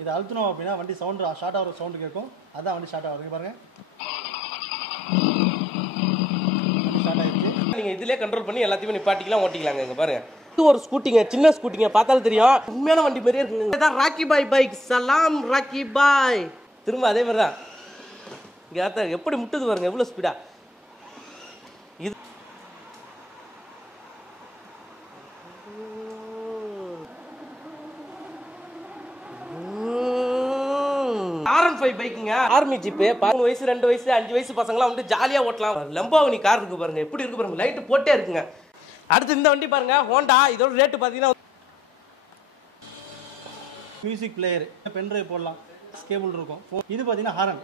இதை அழுத்தணும் அப்படின்னா வண்டி சவுண்டு ஷார்ட் ஆகிற சவுண்டு கேட்கும். அதான் வண்டி ஸ்டார்ட் ஆகுது. பாருங்கள், ஸ்டார்ட் ஆகிடுச்சு. நீங்கள் இதிலே கண்ட்ரோல் பண்ணி எல்லாத்தையுமே நிப்பாட்டிக்கலாம், ஓட்டிக்கலாங்க. இங்கே பாருங்கள், இது ஒரு ஸ்கூட்டிங்க, சின்ன ஸ்கூட்டிங்க, பார்த்தாலும் தெரியும் உண்மையான வண்டி மாதிரியே இருக்குங்க. இதான் ராக்கி பாய் பைக். சலாம் ராக்கி பாய். திரும்ப அதே மாதிரி தான் இங்கே எப்படி முட்டுது பாருங்க, எவ்வளோ ஸ்பீடா. இது R15 பைக்குங்க, ஆர்மி ஜிப்பு. 3 வயசு 2 வயசு 5 வயசு பசங்களாம் வந்து ஜாலியாக ஓட்டலாம். லம்போகினி கார் இருக்கு பாருங்க, எப்படி இருக்கு பாருங்க, லைட்டு போட்டே இருக்குங்க. அடுத்து இந்த வண்டி பாருங்க, ஹோண்டா. இதோட ரேட்டு பார்த்தீங்கன்னா மியூசிக் பிளேயர், பென் டிரைவ் போடலாம், கேபிள் இருக்கும். இது பார்த்தீங்கன்னா ஹாரன்.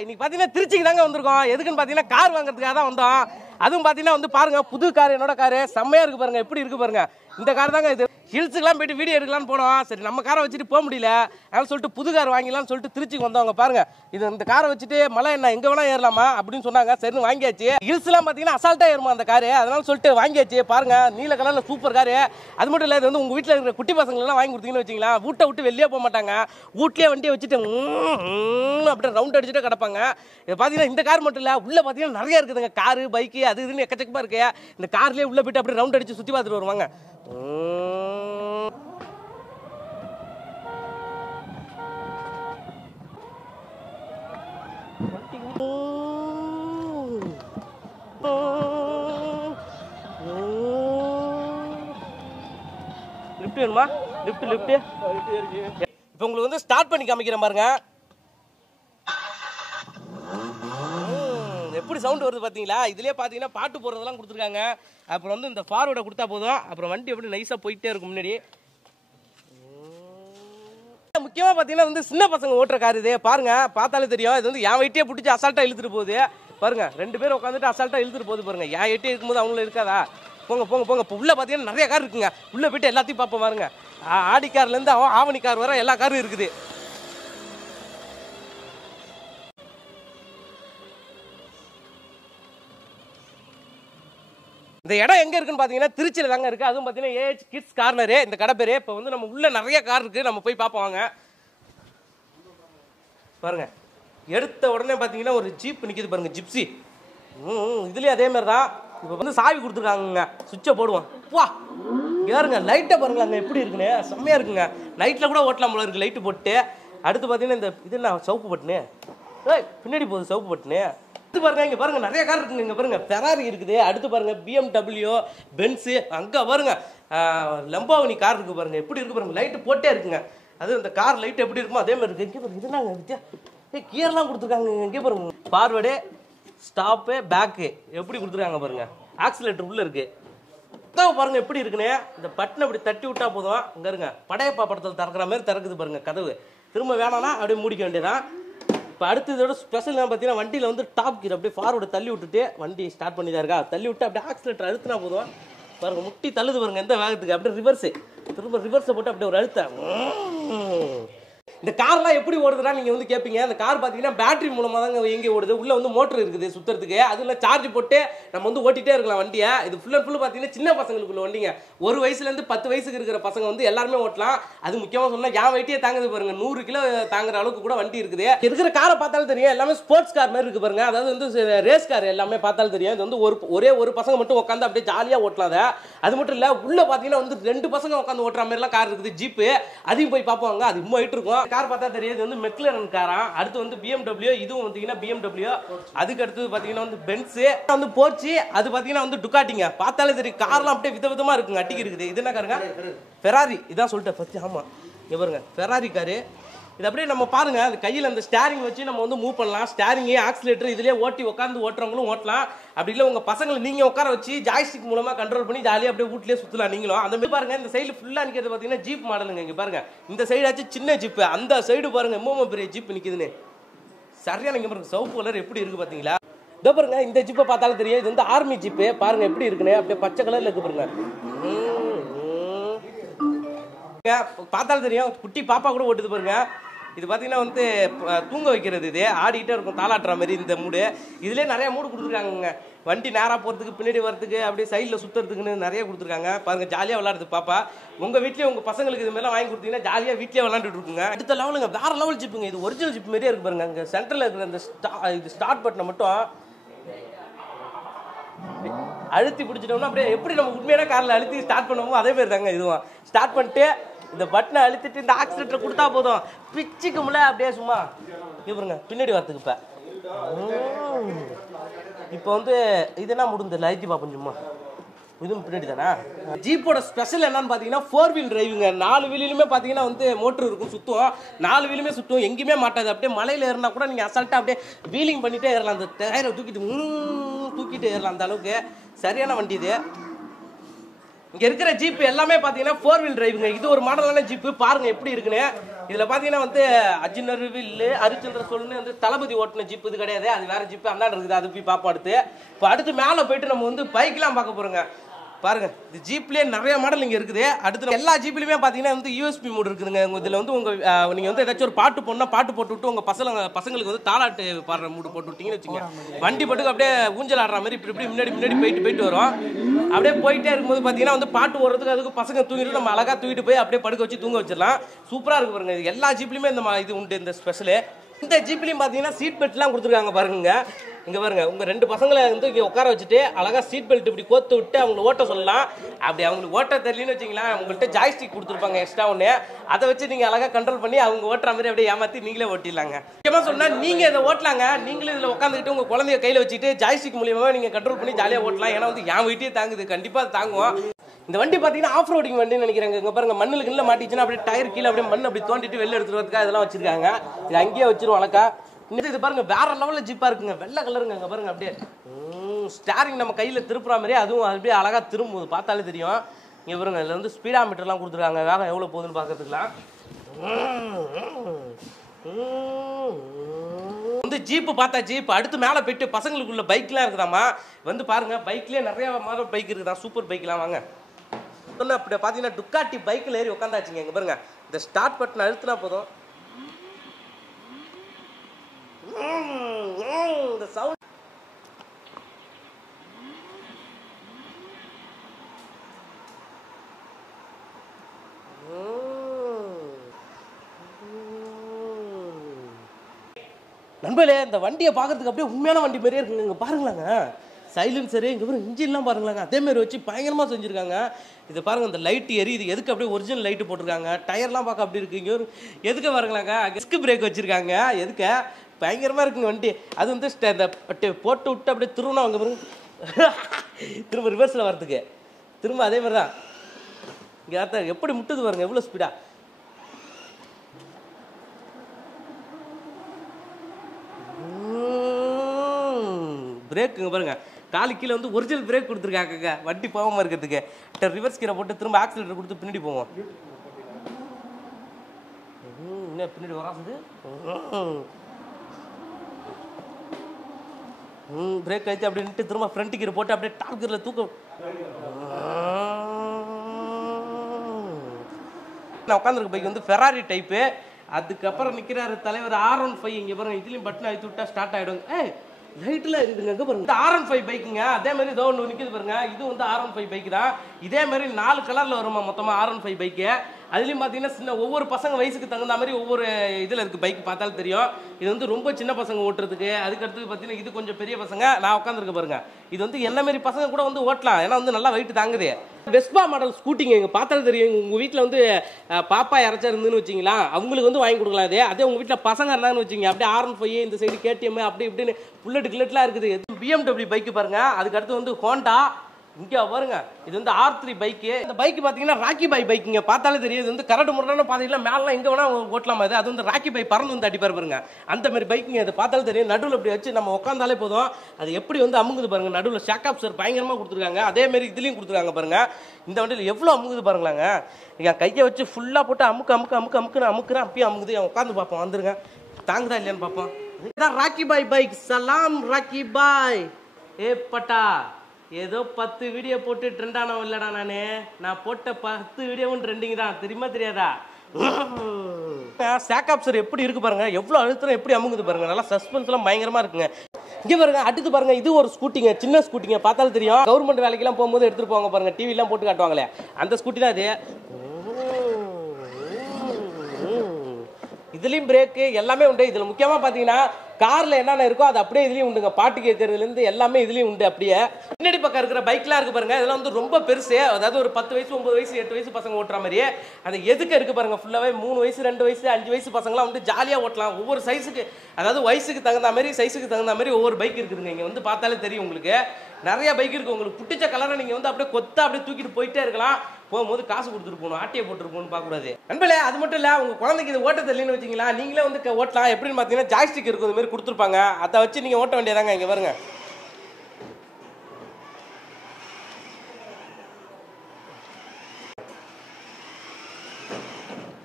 இன்னைக்கு பார்த்தீங்கன்னா திருச்சிக்கு தாங்க வந்திருக்கோம். எதுக்குன்னு பார்த்தீங்கன்னா கார் வாங்குறதுக்காக தான் வந்தோம். அதுவும் பார்த்தீங்கன்னா வந்து பாருங்க, புது கார், என்னோட காரு செம்மையா இருக்கு பாருங்க, எப்படி இருக்கு பாருங்க. இந்த கார் தாங்க இது. ஹில்ஸுக்கெல்லாம் போயிட்டு வீடியோ எடுக்கலான்னு போனோம். சரி, நம்ம காரை வச்சுட்டு போக முடியல, அதனால சொல்லிட்டு புது கார் வாங்கிடலாம்னு சொல்லிட்டு திருச்சிக்கு வந்தவங்க பாருங்க. இந்த காரை வச்சுட்டு மலை என்ன எங்கே வேணா ஏறலாமா அப்படின்னு சொன்னாங்க. சரின்னு வாங்கியாச்சு. ஹில்ஸ்லாம் பார்த்தீங்கன்னா அசால்ட்டாக ஏறுமா அந்த காரு, அதனால சொல்லிட்டு வாங்கியாச்சு. பாருங்க, நீல கலரில் சூப்பர் காரு. அது மட்டும் இல்லை, இது வந்து உங்கள் வீட்டில் இருக்கிற குட்டி பசங்களெல்லாம் வாங்கி கொடுத்தீங்கன்னு வச்சிங்களா, வீட்டை விட்டு வெளியே போக மாட்டாங்க. வீட்லேயே வண்டியை வச்சுட்டு அப்படியே ரவுண்ட் அடிச்சுட்டு கிடப்பாங்க. இது பார்த்தீங்கன்னா இந்த கார் மட்டும் இல்லை, உள்ளே பார்த்தீங்கன்னா நிறைய இருக்குதுங்க, காரு பைக்கு அது இதுன்னு எக்கச்சக்கமாக இருக்கு. இந்த கார்லேயே உள்ளே போயிட்டு அப்படியே ரவுண்ட் அடிச்சு சுற்றி பார்த்துட்டு வருவாங்க. லிஃப்ட் வேணுமா? லிஃப்ட் இப்போ உங்களுக்கு வந்து ஸ்டார்ட் பண்ணி காமிக்கிறேன் பாருங்க, எப்படி சவுண்ட் வருது பார்த்தீங்களா. இதுலேயே பார்த்தீங்கன்னா பாட்டு போடுறதெல்லாம் கொடுத்துருக்காங்க. அப்புறம் வந்து இந்த ஃபார்வர்டை கொடுத்தா போதும், அப்புறம் வண்டி எப்படி நைஸாக போயிட்டே இருக்கும் முன்னாடி. முக்கியமாக பார்த்தீங்கன்னா வந்து சின்ன பசங்க ஓட்டுற கார் இது. பாருங்க, பார்த்தாலே தெரியும், இது வந்து என் வெயிட்டே பிடிச்சி அசால்ட்டாக இழுத்துட்டு போகுது பாருங்க. 2 பேர் உட்காந்துட்டு அசால்ட்டாக இழுத்துட்டு போகுது பாருங்க. என் வெயிட்டே இருக்கும்போது அவங்களும் இருக்காதா? போங்க போங்க போங்க. இப்போ உள்ளே பார்த்தீங்கன்னா நிறைய கார் இருக்குங்க. உள்ளே போயிட்டு எல்லாத்தையும் பார்ப்போம் பாருங்க. ஆடி கார்லேருந்து ஆவணி கார் வர எல்லா காரும் இருக்குது. இந்த இடம் எங்கே இருக்குன்னு பார்த்தீங்கன்னா திருச்சியில் தாங்க இருக்குது. அதுவும் பார்த்தீங்கன்னா ஏஹெச் கிட்ஸ் கார்னரு இந்த கடை பேர். இப்போ வந்து நம்ம உள்ள நிறைய கார் இருக்குது, நம்ம போய் பார்ப்போம் வாங்க. பாருங்க, எடுத்த உடனே பார்த்தீங்கன்னா ஒரு ஜீப் நிற்கிது பாருங்க, ஜிப்சி. இதுலேயே அதே மாதிரி தான். இப்போ வந்து சாவி கொடுத்துருக்காங்க, சுவிட்சை போடுவோம். வா யாருங்க, லைட்டை பாருங்களாங்க எப்படி இருக்குன்னு, செம்மையாக இருக்குங்க. நைட்டில் கூட ஓட்டலாம் போல இருக்குது லைட்டு போட்டு. அடுத்து பார்த்தீங்கன்னா இந்த இது என்ன சவுப்பு பட்டுன்னு, பின்னாடி போகுது சவுப்பு பட்டுன்னு. பாருங்க, இங்க பாருங்க நிறைய கார் இருக்குங்க. இங்க பாருங்க ஃபெராரி இருக்குது. அடுத்து பாருங்க BMW, பென்ஸ். அங்க பாருங்க லம்போகினி கார் இருக்கு பாருங்க, எப்படி இருக்கு பாருங்க, லைட் போட்டே இருக்குங்க. அது இந்த கார் லைட் எப்படி இருக்குமோ அதே மாதிரி இருக்கு. இங்க பாருங்க, இதுனாங்க வித்தியா, கியர்லாம் கொடுத்துருக்காங்க. இங்கே பாருங்க, ஃபார்வர்டு, ஸ்டாப்பு, பேக்கு எப்படி கொடுத்துருக்காங்க பாருங்க. ஆக்சிலேட்டர் உள்ள இருக்கு. பாருங்க எப்படி இருக்குன்னு. இந்த பட்டனை அப்படி தட்டி விட்டா போதும். இங்க இருங்க, படையப்பா படத்தில் திறக்கிற மாதிரி திறக்குது பாருங்க கதவு. திரும்ப வேணாம்னா அப்படியே மூடிக்க வேண்டியதான். இப்போ அடுத்து இதோட ஸ்பெஷல் பார்த்தீங்கன்னா வண்டியில் வந்து டாப் கீர் அப்படியே ஃபார்வர்டு தள்ளி விட்டுட்டு வண்டி ஸ்டார்ட் பண்ணி தான் இருக்கா. தள்ளி விட்டு அப்படியே ஆக்சிலேட்டர் அழுத்தினா போதும் பாருங்க, முட்டி தள்ளுது பாருங்க எந்த வேகத்துக்கு. அப்படியே ரிவர்ஸு, திரும்ப ரிவர்ஸை போட்டு அப்படியே ஒரு அழுத்த. இந்த கார்லாம் எப்படி ஓடுதுன்னா நீங்கள் வந்து கேட்பீங்க. அந்த கார் பார்த்தீங்கன்னா பேட்டரி மூலமாக தாங்க எங்கே ஓடுது. உள்ளே வந்து மோட்டர் இருக்குது சுற்றுறதுக்கு. அதில் சார்ஜ் போட்டு நம்ம வந்து ஓட்டிகிட்டே இருக்கலாம் வண்டியை. இது ஃபுல் அண்ட் ஃபுல் பார்த்தீங்கன்னா சின்ன பசங்களுக்குள்ள வண்டிங்க. 1 வயசுலேருந்து 10 வயசுக்கு இருக்கிற பசங்க வந்து எல்லாருமே ஓட்டலாம். அது முக்கியமாக சொன்னால் என் வெயிட்டே தாங்குது பாருங்க, 100 கிலோ தாங்குற அளவுக்கு கூட வண்டி இருக்குது. இருக்கிற காரை பார்த்தாலும் தெரியும், எல்லாமே ஸ்போர்ட்ஸ் கார் மாதிரி இருக்கு பாருங்க. அதாவது வந்து ரேஸ் கார் எல்லாமே பார்த்தாலும் தெரியும். இது வந்து ஒரே ஒரு பசங்க மட்டும் உட்காந்து அப்படியே ஜாலியாக ஓட்டலாம். அது மட்டும் இல்லை, உள்ள பார்த்தீங்கன்னா வந்து 2 பசங்க உட்காந்து ஓட்டுற மாதிரிலாம் கார் இருக்குது, ஜீப்பு. அதையும் போய் பார்ப்பாங்க, அது இன்னும் ஆயிட்டு இருக்கும். கார் பார்த்தா தெரியுது வந்து மெக்லரன் காரா. அடுத்து வந்து BMW, இதுவும் பார்த்தீங்கன்னா BMW. அதுக்கு அடுத்து பார்த்தீங்கன்னா வந்து பென்ஸ், வந்து போர்ச்சி. அது பார்த்தீங்கன்னா வந்து டுகாட்டிங்க. பார்த்தாலே தெரியும் கார்லாம் அப்படியே விதவிதமா இருக்குங்க, அட்டிக்கு இருக்குது. இது என்ன காருங்க? ஃபெராரி. இதான் சொல்லிட்டேன் ஃபர்ஸ்ட். ஆமா, இங்க பாருங்க ஃபெராரி காரு. இது அப்படியே நம்ம பாருங்க, அது கையில் அந்த ஸ்டேரிங் வச்சு நம்ம வந்து மூவ் பண்ணலாம். ஸ்டேரிங், ஆக்சிலேட்டர் இதுலேயே ஓட்டி உட்காந்து ஓட்டுறவங்களும் ஓட்டலாம். அப்படி இல்லை உங்கள் பசங்களை நீங்கள் உட்கார வச்சு ஜாய்ஸ்டிக் மூலமாக கண்ட்ரோல் பண்ணி ஜாலியாக அப்படியே வீட்லேயே சுற்றலாம் நீங்களும். அந்த மாதிரி பாருங்க, இந்த சைடு ஃபுல்லாக நிற்கிறது பார்த்தீங்கன்னா ஜீப் மாடலுங்க. இங்கே பாருங்க, இந்த சைடாச்சும் சின்ன ஜீப்பு, அந்த சைடு பாருங்க எம்மோ பெரிய ஜீப் நிற்குதுன்னு. சரியான இங்கே பாருங்க, சவுப்பு கலர் எப்படி இருக்குது பார்த்தீங்களா? இதோ பாருங்க, இந்த ஜீப்பை பார்த்தாலும் தெரியும், இது வந்து ஆர்மி ஜீப்பு. பாருங்க எப்படி இருக்குன்னு, அப்படியே பச்சை கலரில் இருக்கு பாருங்க. பார்த்தாலும் தெரியும், குட்டி பாப்பா கூட ஓட்டுது பாருங்க. இது பார்த்தீங்கன்னா வந்து தூங்க வைக்கிறது, இது ஆடிக்கிட்டே இருக்கும் தாளாட்டுற மாதிரி இந்த மூடு. இதுலேயே நிறைய மூடு கொடுத்துருக்காங்க. வண்டி நேராக போகிறதுக்கு, பின்னாடி வரதுக்கு, அப்படியே சைடில் சுற்றுறதுக்குன்னு நிறைய கொடுத்துருக்காங்க பாருங்கள். ஜாலியாக விளாடுது பாப்பா. உங்கள் வீட்லேயே உங்கள் பசங்களுக்கு இது மாதிரிலாம் வாங்கி கொடுத்தீங்கன்னா ஜாலியாக வீட்லேயே விளாண்டுட்டு இருக்குங்க. அடுத்த லெவலுங்க, வேறு லெவல் ஜிப்புங்க. இது ஒரிஜினல் ஜிப் மாதிரியே இருக்கு பாருங்க. அங்கே சென்டரில் இருக்கிற அந்த இது ஸ்டார்ட் பட்டனை மட்டும் அழுத்தி பிடிச்சிட்டோம்னா அப்படியே எப்படி நம்ம உண்மையான காரில் அழுத்தி ஸ்டார்ட் பண்ணுவோமோ அதே மாதிரி தாங்க இதுவும். ஸ்டார்ட் பண்ணிட்டு இந்த பட்டனை அழுத்திட்டு இந்த ஆக்சிலேட்டரை கொடுத்தா போதும், பிச்சுக்கும்ல அப்படியே சும்மா. பாருங்க பின்னாடி வரத்துக்கு இப்போ வந்து இது என்ன முடிந்ததில்ல, அழுத்தி பார்ப்போம் சும்மா. இதுவும் பின்னாடி தானே. ஜீப்போட ஸ்பெஷல் என்னன்னு பார்த்தீங்கன்னா 4 வீல் டிரைவுங்க. 4 வீலுமே பார்த்தீங்கன்னா வந்து மோட்டர் இருக்கும், சுற்றும். 4 வீலுமே சுற்றும், எங்கேயுமே மாட்டாது. அப்படியே மலையில் ஏறினா கூட நீங்கள் அசால்ட்டாக அப்படியே வீலிங் பண்ணிகிட்டே ஏறலாம். அந்த டயரை தூக்கிட்டு ஏறலாம். அந்த அளவுக்கு சரியான வண்டி இது. இங்கே இருக்கிற ஜீப் எல்லாமே பார்த்தீங்கன்னா 4 வீல் டிரைவுங்க. இது ஒரு மாடலான ஜீப்பு பாருங்கள் எப்படி இருக்குன்னு. இதில் பார்த்தீங்கன்னா வந்து அர்ஜுனர் வில்லு அரிச்சந்திர சொல்லுன்னு வந்து தளபதி ஓட்டின ஜீப் இது கிடையாது, அது வேறு ஜீப்பு அந்தாண்டு இருக்குது. அது போய் பார்ப்போம் அடுத்து. இப்போ அடுத்து மேலே போயிட்டு நம்ம வந்து பைக்லாம் பார்க்க போகிறோங்க. பாருங்க இது ஜீப்லேயே நிறைய மாடல் இங்கே இருக்குது. அடுத்து எல்லா ஜீப்லையுமே பார்த்தீங்கன்னா வந்து யூஎஸ்பி மோட் இருக்குதுங்க. இதில் வந்து நீங்கள் வந்து ஏதாச்சும் ஒரு பாட்டு போடணும், பாட்டு போட்டு விட்டு உங்கள் பசங்களுக்கு வந்து தாளாட்டு பாடுற மூடு போட்டு விட்டீங்கன்னு வச்சுங்க, வண்டி பட்டுக்கு அப்படியே ஊஞ்சல் ஆடுற மாதிரி இப்படி முன்னாடி போயிட்டு வரும். அப்படியே போயிட்டே இருக்கும்போது பார்த்தீங்கன்னா வந்து பாட்டு ஓடுறதுக்கு அதுக்கு பசங்க தூங்கிட்டு நம்ம அழகாக தூக்கிட்டு போய் அப்படியே படுக்க வச்சு தூங்க வச்சிடலாம். சூப்பராக இருக்கு பாருங்க. எல்லா ஜீப்லையுமே இந்த இது உண்டு, இந்த ஸ்பெஷலு. இந்த ஜீப்லையும் பார்த்தீங்கன்னா சீட் பெல்ட்லாம் கொடுத்துருக்காங்க பாருங்க. இங்கே பாருங்க, உங்கள் 2 பசங்களை வந்து இங்கே உட்கார வச்சுட்டு அழகாக சீட் பெல்ட் இப்படி கோத்து விட்டு அவங்களை ஓட்ட சொல்லலாம். அப்படி அவங்களுக்கு ஓட்ட தெரியலன்னு வச்சிங்களேன், உங்கள்கிட்ட ஜாய்ஸ்டிக் கொடுத்துருப்பாங்க எக்ஸ்ட்ரா ஒன்று. அதை வச்சு நீங்கள் அழகாக கண்ட்ரோல் பண்ணி அவங்க ஓட்டுற மாதிரி அப்படியே ஏமாற்றி நீங்களே ஓட்டிடலாங்க. முக்கியமாக சொன்னால் நீங்கள் இதை ஓட்டலாங்க. நீங்களே இதில் உட்காந்துக்கிட்டு உங்கள் குழந்தைய கையில் வச்சுட்டு ஜாய்ஸ்டிக் மூலியமாக நீங்கள் கண்ட்ரோல் பண்ணி ஜாலியாக ஓட்டலாம். ஏன்னா வந்து என் வீட்டையே தாங்குது, கண்டிப்பாக அது தாங்குவோம். இந்த வண்டி பார்த்தீங்கன்னா ஆஃப் ரோடிங் வண்டின்னு நினைக்கிறாங்க. இங்கே பாருங்க, மண்ணில் கீழே மாட்டிச்சுன்னா அப்படியே டயர் கீழே அப்படியே மண் அப்படி தோண்டிட்டு வெளில எடுத்துட்டு வரதுக்காக இதெல்லாம் வச்சிருக்காங்க. இது அங்கேயே வச்சிருவோம் அழகா. இது பாருங்க வேற லெவலில் ஜிப்பாக இருக்குங்க, வெள்ளை கலருங்க. அங்கே பாருங்க அப்படியே ஸ்டாரிங் நம்ம கையில் திருப்புற மாதிரி அதுவும் அப்படியே அழகாக திரும்புது, பார்த்தாலே தெரியும். இங்கே பாருங்க, இதில் வந்து ஸ்பீடா மீட்டர்லாம் கொடுத்துருக்காங்க, வேகம் எவ்வளோ போகுதுன்னு பார்க்கறதுக்குலாம். வந்து ஜீப்பு பார்த்தா ஜீப். அடுத்து மேலே போயிட்டு பசங்களுக்குள்ள பைக்லாம் இருக்குதாமா. வந்து பாருங்க, பைக்லேயே நிறைய மாடல் பைக் இருக்குதா, சூப்பர் பைக்லாம். வாங்க அப்படி பார்த்தீங்கன்னா டுக்காட்டி பைக்கில் ஏறி உட்காந்தாச்சுங்க. இங்கே பாருங்க, இந்த ஸ்டார்ட் பட்டன் அழுத்தினா போதும், இந்த சவுண்ட் நண்பர்களே, இந்த வண்டியை பார்க்கறதுக்கு அப்படியே உண்மையான வண்டி மாதிரியே இருக்குங்க. இங்கே பாருங்களாங்க, சைலன்சரு இங்கே பாருங்க, இன்ஜின்லாம் பாருங்களாங்க அதேமாரி வச்சு பயங்கரமாக செஞ்சுருக்காங்க. இதை பாருங்கள், இந்த லைட்டு எரியுது, எதுக்கு அப்படியே ஒரிஜினல் லைட்டு போட்டிருக்காங்க. டயர்லாம் பார்க்க அப்படி இருக்குது. இங்கே எதுக்கு பாருங்களாங்க, டிஸ்க் பிரேக் வச்சுருக்காங்க, எதுக்கு பயங்கரமாக இருக்குங்க வண்டி. அது வந்து இந்த போட்டு விட்டு அப்படியே திரும்ப அவங்க பாருங்க திரும்ப ரிவர்ஸில் வரதுக்கு திரும்ப அதே மாதிரி தான். இங்கே அர்த்தம் எப்படி முட்டுது பாருங்க, எவ்வளோ ஸ்பீடாக. பிரேக்குங்க பாருங்க, காலு கீழே வந்து ஒரிஜினல் பிரேக் கொடுத்துருக்காங்க வண்டி போகாமல் இருக்கிறதுக்கு. ரிவர்ஸ் கீரை போட்டு திரும்ப ஆக்சிலேட்டர் கொடுத்து பின்னாடி போவோம். என்ன பின்னாடி வராது, பிரேக் ஆயிடுச்சு அப்படின்ட்டு திரும்ப ஃப்ரண்ட் கீரை போட்டு அப்படியே டாப் கீரில் தூக்க உட்காந்துருக்க பைக் வந்து ஃபெராரி டைப்பு. அதுக்கப்புறம் நிற்கிறாரு தலைவர் R15. இங்கே பாருங்க, இதுலேயும் பட்டன் அழுத்தி விட்டா ஸ்டார்ட் ஆகிடும். லைட்டில் இருக்குதுங்க. எங்கே பாருங்க, R15 பைக்குங்க. அதே மாதிரி இதோ ஒன்று நிற்கிது பாருங்க, இது வந்து R15 பைக்கு தான். இதே மாதிரி 4 கலரில் வருமா மொத்தமாக R15 பைக்கு. அதுலேயும் பார்த்தீங்கன்னா சின்ன ஒவ்வொரு பசங்க வயசுக்கு தகுந்த மாதிரி ஒவ்வொரு இதில் இருக்குது பைக், பார்த்தாலும் தெரியும். இது வந்து ரொம்ப சின்ன பசங்க ஓட்டுறதுக்கு. அதுக்கடுத்து பார்த்தீங்கன்னா இது கொஞ்சம் பெரிய பசங்க. நான் உட்காந்துருக்க பாருங்க, இது வந்து என்ன மாரி பசங்க கூட வந்து ஓட்டலாம், ஏன்னா வந்து நல்லா வெயிட் தாங்குது. வெஸ்பா மாடல் ஸ்கூட்டிங்க, இங்கே பார்த்தாலும் தெரியும். உங்கள் வீட்டில் வந்து பாப்பா யாராச்சும் இருந்துன்னு வச்சிங்களா, அவங்களுக்கு வந்து வாங்கி கொடுக்கலாம். அதே உங்கள் வீட்டில் பசங்க இருந்தாங்கன்னு வச்சிங்க, அப்படியே R15 இந்த சைடு KTM அப்படி இப்படின்னு புல்லட் கில்லட்லாம் இருக்குது. BMW பைக்கு பாருங்க. அதுக்கடுத்து வந்து ஹோண்டா. இங்கே பாருங்க, இது வந்து R3 பைக்கு. இந்த பைக்கு பார்த்தீங்கன்னா ராக்கி பாய் பைக்குங்க, பார்த்தாலே தெரியும். இது வந்து கரடு முரடான பாதையில் மேலாம் எங்கே வேணால் ஓட்டலாம். அது வந்து ராக்கி பாய் பறந்து வந்து அடிப்பார் பாருங்க, அந்த மாதிரி பைக்குங்க. இது பார்த்தாலும் தெரியும். நடுவில் இப்படி வச்சு நம்ம உட்காந்தாலே போதும், அது எப்படி வந்து அமுங்குது பாருங்க. நடுவில் ஷாக் ஆப்சர் பயங்கரமாக கொடுத்துருக்காங்க. அதேமாரி இதுலேயும் கொடுத்துருக்காங்க பாருங்க. இந்த வண்டியில் எவ்வளோ அமுங்குது பாருங்களாங்க. என் கையை வச்சு ஃபுல்லாக போட்டு அமுக்குன்னு அமுக்குறேன், அப்பயும் அமுங்குது. உட்காந்து பார்ப்போம், வந்துருங்க, தாங்குதா இல்லையான்னு பார்ப்போம். இதுதான் ராக்கி பாய் பைக். சலாம் ராக்கி பாய். ஏ பட்டா ஏதோ 10 வீடியோ போட்டு ட்ரெண்ட் ஆனவன் இல்லடா நானு. நான் போட்ட 10 வீடியோவும் ட்ரெண்டிங் தான். தெரியுமா தெரியாதா? சாக்காப்சர் எப்படி இருக்கு பாருங்க, எவ்வளவு அழுத்தம் எப்படி அமுங்குது பாருங்க. நல்லா சஸ்பென்ஸ்லாம் பயங்கரமா இருக்குங்க. இங்க பாருங்க, அடுத்து பாருங்க, இது ஒரு ஸ்கூட்டிங்க, சின்ன ஸ்கூட்டிங்க, பார்த்தாலும் தெரியும். கவர்மெண்ட் வேலைக்கெல்லாம் போகும்போது எடுத்துட்டு போவாங்க பாருங்க, டிவி எல்லாம் போட்டு காட்டுவாங்களே, அந்த ஸ்கூட்டி தான் இது. இதுலயும் பிரேக்கு எல்லாமே உண்டு. இதுல முக்கியமா பாத்தீங்கன்னா கார்ல என்னென்ன இருக்கோ அது அப்படியே இதுலயும் உண்டுங்க. பாட்டு கேட்கறதுல இருந்து எல்லாமே இதுலயும் உண்டு. அப்படியே பின்னாடி பக்கம் இருக்கிற பைக்லாம் இருக்கு பாருங்க, இதெல்லாம் வந்து ரொம்ப பெருசு. அதாவது ஒரு 10 வயசு 9 வயசு 8 வயசு பசங்க ஓட்டுற மாதிரி. அது எதுக்கு இருக்கு பாருங்க, ஃபுல்லாவே 3 வயசு 2 வயசு 5 வயசு பசங்களாம் வந்து ஜாலியா ஓட்டலாம். ஒவ்வொரு சைஸுக்கு, அதாவது வயசுக்கு தகுந்த மாதிரி சைஸுக்கு தகுந்த மாதிரி ஒவ்வொரு பைக் இருக்குதுங்க. இங்க வந்து பார்த்தாலே தெரியும் உங்களுக்கு, நிறைய பைக் இருக்கு. உங்களுக்கு பிடிச்ச கலரை நீங்க வந்து அப்படியே கொத்தா அப்படியே தூக்கிட்டு போயிட்டே இருக்கலாம். போகும்போது காசு கொடுத்துட்டு போகணும், ஆட்டியை போட்டுட்டு போகணும்னு பார்க்கக்கூடாது நண்பர்களே. அது மட்டும் இல்லை, உங்க குழந்தைக்கு இது ஓட்ட தெரியலன்னு வச்சிங்களா, நீங்களே வந்து ஓட்டலாம். எப்படின்னு பார்த்தீங்கன்னா ஜாய்ஸ்டிக் இருக்கும், இந்த மாதிரி கொடுத்துருப்பாங்க. அதை வச்சு நீங்கள் ஓட்ட வேண்டியதாங்க. இங்கே பாருங்க,